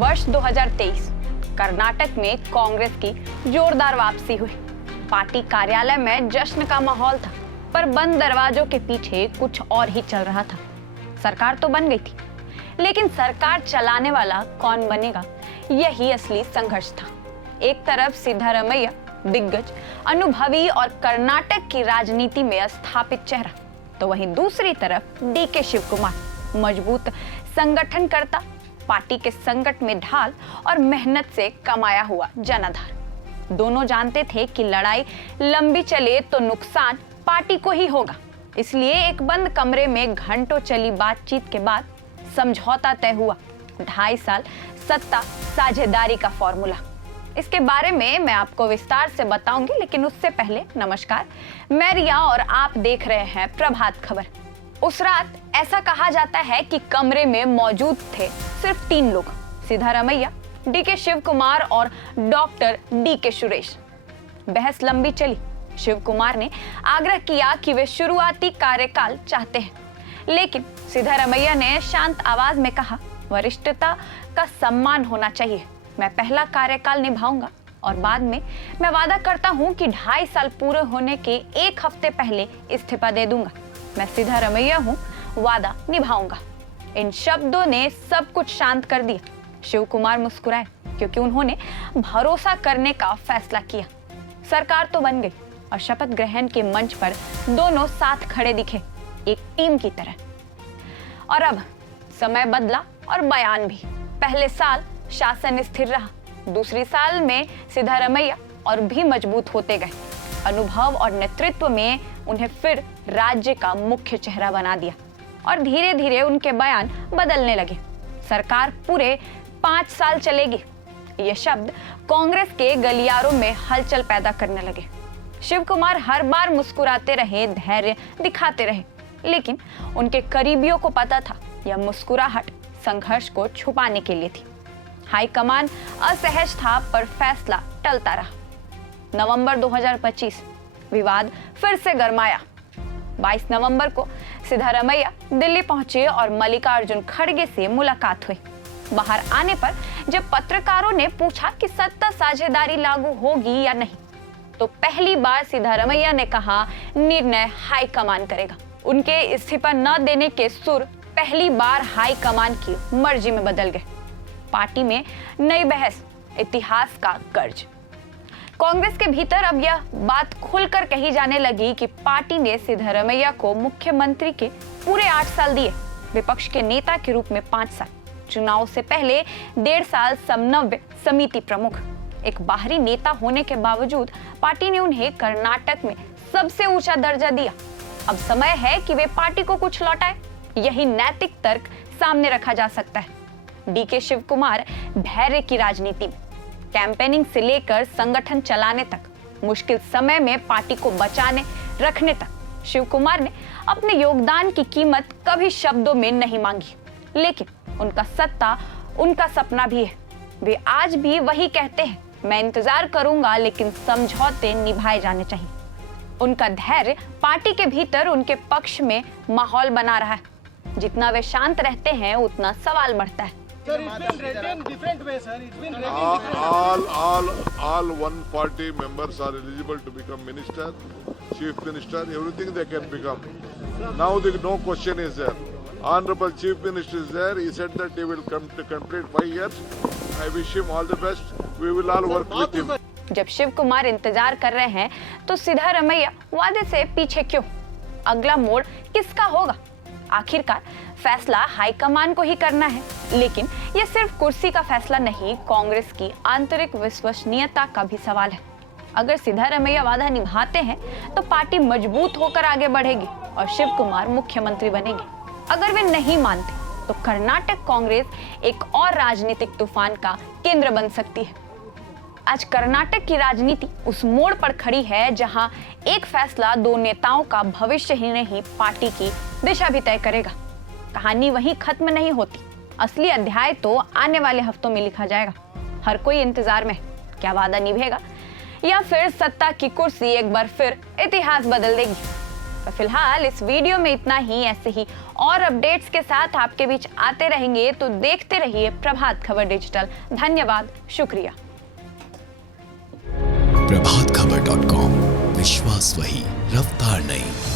वर्ष 2023 कर्नाटक में कांग्रेस की जोरदार वापसी हुई। पार्टी कार्यालय में जश्न का माहौल था, पर बंद दरवाजों के पीछे कुछ और ही चल रहा था। सरकार तो बन गई थी, लेकिन सरकार चलाने वाला कौन बनेगा, यही असली संघर्ष था। एक तरफ सिद्धारमैया दिग्गज, अनुभवी और कर्नाटक की राजनीति में स्थापित चेहरा, तो वहीं दूसरी तरफ डीके शिवकुमार मजबूत संगठनकर्ता, पार्टी के संकट में ढाल और मेहनत से कमाया हुआ जनाधार। दोनों जानते थे कि लड़ाई लंबी चले तो नुकसान पार्टी को ही होगा। इसलिए एक बंद कमरे में घंटों चली बातचीत के बाद समझौता तय हुआ। 2.5 साल सत्ता साझेदारी का फॉर्मूला। इसके बारे में मैं आपको विस्तार से बताऊंगी, लेकिन उससे पहले नमस्कार, मैं रिया और आप देख रहे हैं प्रभात खबर। उस रात ऐसा कहा जाता है कि कमरे में मौजूद थे सिर्फ 3 लोग, सिद्धारमैया, डीके शिवकुमार और डॉक्टर डीके सुरेश। बहस लंबी चली। शिवकुमार ने आग्रह किया कि वे शुरुआती कार्यकाल चाहते हैं, लेकिन सिद्धारमैया ने शांत आवाज में कहा, वरिष्ठता का सम्मान होना चाहिए। मैं पहला कार्यकाल निभाऊंगा और बाद में मैं वादा करता हूं कि 2.5 साल पूरे होने के 1 हफ्ते पहले इस्तीफा दे दूंगा। मैं सिद्धारमैया हूं, वादा निभाऊंगा। इन शब्दों ने सब कुछ शांत कर दिया। शिवकुमार मुस्कुराए, क्योंकि उन्होंने भरोसा करने का फैसला किया। सरकार तो बन गई और शपथ ग्रहण के मंच पर दोनों साथ खड़े दिखे, एक टीम की तरह। और अब समय बदला और बयान भी। पहले साल शासन स्थिर रहा, दूसरी साल में सिद्धारमैया और भी मजबूत होते गए। अनुभव और नेतृत्व में उन्हें फिर राज्य का मुख्य चेहरा बना दिया और धीरे धीरे उनके बयान बदलने लगे। सरकार पूरे 5 साल चलेगी, ये शब्द कांग्रेस के गलियारों में हलचल पैदा करने लगे। शिवकुमार हर बार मुस्कुराते रहे, धैर्य दिखाते रहे, लेकिन उनके करीबियों को पता था यह मुस्कुराहट संघर्ष को छुपाने के लिए थी। हाईकमान असहज था, पर फैसला टलता रहा। नवंबर 2025 विवाद फिर से गरमाया। 22 नवंबर को सिद्धारमैया दिल्ली पहुंचे और मल्लिकार्जुन खड़गे से मुलाकात हुई। बाहर आने पर जब पत्रकारों ने पूछा कि सत्ता साझेदारी लागू होगी या नहीं, तो पहली बार सिद्धारमैया ने कहा, निर्णय हाईकमान करेगा। उनके इस्तीफा न देने के सुर पहली बार हाईकमान की मर्जी में बदल गए। पार्टी में नई बहस, इतिहास का कर्ज। कांग्रेस के भीतर अब यह बात खुलकर कही जाने लगी कि पार्टी ने सिद्धारमैया को मुख्यमंत्री के पूरे 8 साल दिए, विपक्ष के नेता के रूप में 5 साल, चुनाव से पहले 1.5 साल समन्वय समिति प्रमुख। एक बाहरी नेता होने के बावजूद पार्टी ने उन्हें कर्नाटक में सबसे ऊंचा दर्जा दिया। अब समय है कि वे पार्टी को कुछ लौटाए। यही नैतिक तर्क सामने रखा जा सकता है। डीके शिवकुमार धैर्य की राजनीति में, कैंपेनिंग से लेकर संगठन चलाने तक, मुश्किल समय में पार्टी को बचाने रखने तक, शिवकुमार ने अपने योगदान की कीमत कभी शब्दों में नहीं मांगी। लेकिन उनका सत्ता उनका सपना भी है। वे आज भी वही कहते हैं, मैं इंतजार करूंगा, लेकिन समझौते निभाए जाने चाहिए। उनका धैर्य पार्टी के भीतर उनके पक्ष में माहौल बना रहा है। जितना वे शांत रहते हैं, उतना सवाल बढ़ता है। Sir, it's been written different way, sir. It's been written all one party members are eligible to become minister, chief minister, everything they can become. Now no question is there. Honorable Chief Minister is there. He said that he will come to complete 5 years. I wish him all the best. We will all work with him. जब शिवकुमार इंतजार कर रहे हैं, तो सिद्धारमैया वादे से पीछे क्यों? अगला मोड़ किसका होगा? आखिरकार फैसला हाईकमान को ही करना है, लेकिन यह सिर्फ कुर्सी का फैसला नहीं, कांग्रेस की आंतरिक विश्वसनीयता का भी सवाल है। अगर सिद्धारमैया वादा निभाते हैं, तो पार्टी मजबूत होकर आगे बढ़ेगी और शिवकुमार मुख्यमंत्री बनेंगे। अगर वे नहीं मानते, तो कर्नाटक कांग्रेस एक और राजनीतिक तूफान का केंद्र बन सकती है। आज कर्नाटक की राजनीति उस मोड़ पर खड़ी है, जहां एक फैसला 2 नेताओं का भविष्य ही नहीं, पार्टी की दिशा भी तय करेगा। कहानी वहीं खत्म नहीं होती। असली अध्याय तो आने वाले हफ्तों में लिखा जाएगा। हर कोई इंतजार में है, क्या वादा निभेगा या फिर सत्ता की कुर्सी एक बार फिर इतिहास बदल देगी। तो फिलहाल इस वीडियो में इतना ही। ऐसे ही और अपडेट्स के साथ आपके बीच आते रहेंगे, तो देखते रहिए प्रभात खबर डिजिटल। धन्यवाद, शुक्रिया। प्रभातखबर.com, विश्वास वही, रफ्तार नहीं।